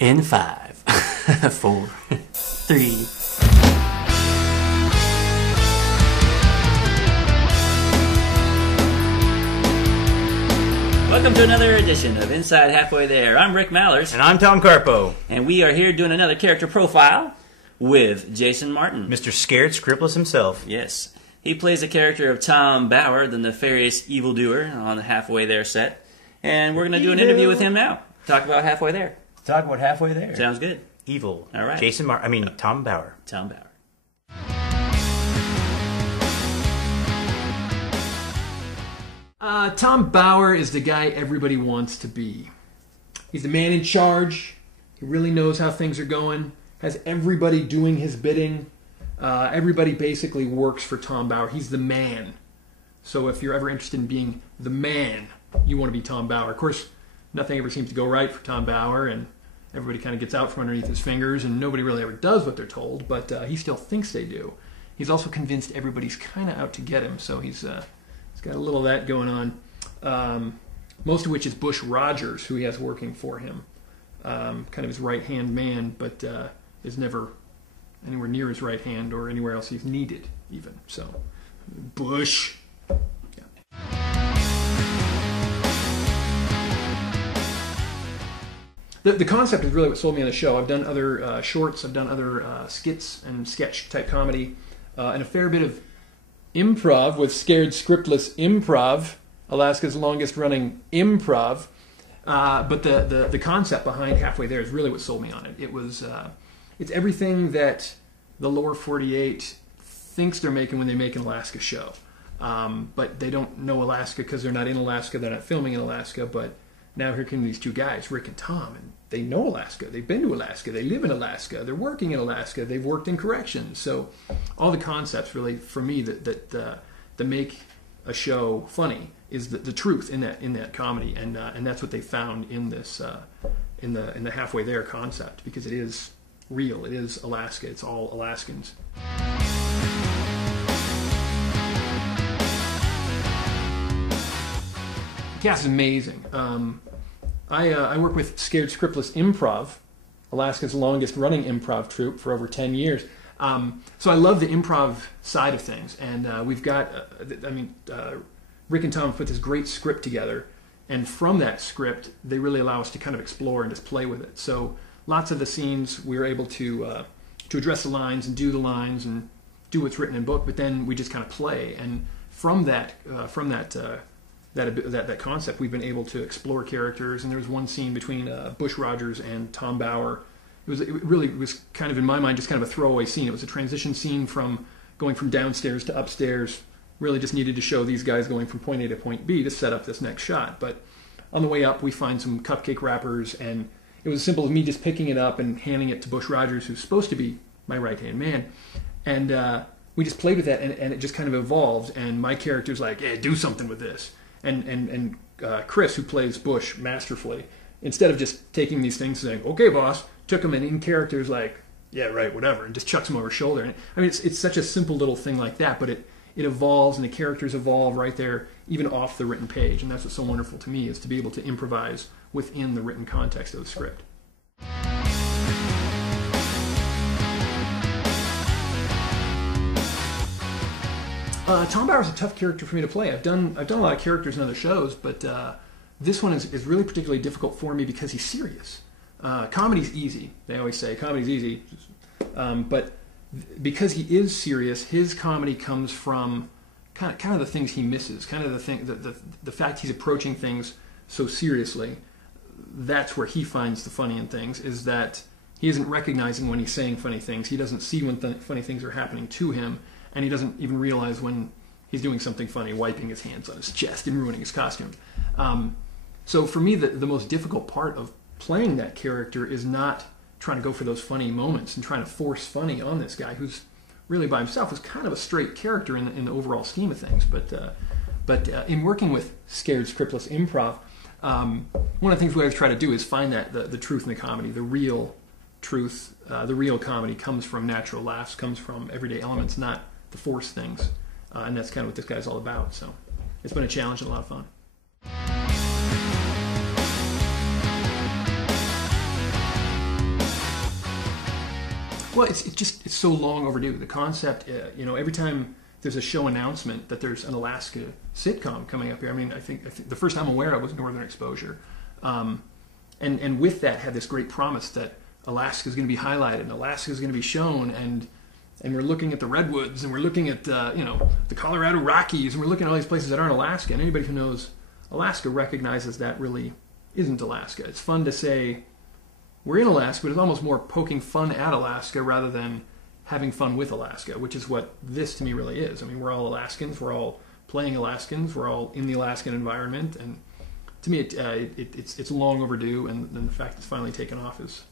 In 5, 4, 3. Welcome to another edition of Inside Halfway There. I'm Rick Mallers. And I'm Tom Carpo. And we are here doing another character profile with Jason Martin. Mr. Scared Scriptless himself. Yes. He plays the character of Tom Bauer, the nefarious evildoer on the Halfway There set. And we're going to do an interview with him now. Talk about Halfway There. Talk about Halfway There. Sounds good. Evil. All right. Tom Bauer. Tom Bauer. Tom Bauer is the guy everybody wants to be. He's the man in charge. He really knows how things are going. Has everybody doing his bidding. Everybody basically works for Tom Bauer. He's the man. So if you're ever interested in being the man, you want to be Tom Bauer. Of course, nothing ever seems to go right for Tom Bauer, and everybody kind of gets out from underneath his fingers, and nobody really ever does what they're told, but he still thinks they do. He's also convinced everybody's kind of out to get him, so he's got a little of that going on. Most of which is Bush Rogers, who he has working for him. Kind of his right-hand man, but is never anywhere near his right hand or anywhere else he's needed, even. So, Bush. The concept is really what sold me on the show. I've done other shorts, I've done other skits and sketch-type comedy, and a fair bit of improv with Scared Scriptless Improv, Alaska's longest-running improv. But the concept behind Halfway There is really what sold me on it. It's everything that the lower 48 thinks they're making when they make an Alaska show. But they don't know Alaska because they're not in Alaska, they're not filming in Alaska, but now here come these two guys, Rick and Tom, and they know Alaska. They've been to Alaska. They live in Alaska. They're working in Alaska. They've worked in corrections. So all the concepts really, for me, that make a show funny is the truth in that comedy, and that's what they found in this in the Halfway There concept, because it is real. It is Alaska. It's all Alaskans. The cast is amazing. I work with Scared Scriptless Improv, Alaska's longest-running improv troupe for over 10 years. So I love the improv side of things, and we've got, Rick and Tom put this great script together, and from that script, they really allow us to kind of explore and just play with it. So lots of the scenes, we were able to address the lines and do the lines and do what's written in book, but then we just kind of play, and from that concept, we've been able to explore characters. And there was one scene between Bush Rogers and Tom Bauer. It really was kind of, in my mind, just kind of a throwaway scene. It was a transition scene from going from downstairs to upstairs. Really just needed to show these guys going from point A to point B to set up this next shot. But on the way up, we find some cupcake wrappers, and it was as simple as me just picking it up and handing it to Bush Rogers, who's supposed to be my right-hand man. And we just played with that, and it just kind of evolved. And my character's like, "Yeah, do something with this." And Chris, who plays Bush masterfully, instead of just taking these things and saying, "Okay, boss," took them and in character's like, "Yeah, right, whatever," and just chucks them over his shoulder. And I mean, it's such a simple little thing like that, but it evolves, and the characters evolve right there, even off the written page. And that's what's so wonderful to me, is to be able to improvise within the written context of the script. Tom Bauer's a tough character for me to play. I've done a lot of characters in other shows, but this one is really particularly difficult for me because he's serious. Comedy's easy. They always say comedy's easy, but because he is serious, his comedy comes from kind of the things he misses, kind of the fact he's approaching things so seriously. That's where he finds the funny in things, is that he isn't recognizing when he's saying funny things. He doesn't see when funny things are happening to him. And he doesn't even realize when he's doing something funny, wiping his hands on his chest and ruining his costume. So for me, the most difficult part of playing that character is not trying to go for those funny moments and trying to force funny on this guy who's really by himself, is kind of a straight character in the overall scheme of things. But in working with Scared Scriptless Improv, one of the things we always try to do is find the truth in the comedy, the real truth. The real comedy comes from natural laughs, comes from everyday elements, not the forced things, and that's kind of what this guy's all about. So it's been a challenge and a lot of fun. Well, it's so long overdue. The concept, every time there's a show announcement that there's an Alaska sitcom coming up here. I mean, I think the first I'm aware of was Northern Exposure, and with that had this great promise that Alaska is going to be highlighted and Alaska is going to be shown, and we're looking at the redwoods and we're looking at the Colorado Rockies and we're looking at all these places that aren't Alaska. And anybody who knows Alaska recognizes that really isn't Alaska. It's fun to say we're in Alaska, but it's almost more poking fun at Alaska rather than having fun with Alaska, which is what this to me really is. I mean, we're all Alaskans, we're all playing Alaskans, we're all in the Alaskan environment, and to me it's long overdue, and the fact it's finally taken off is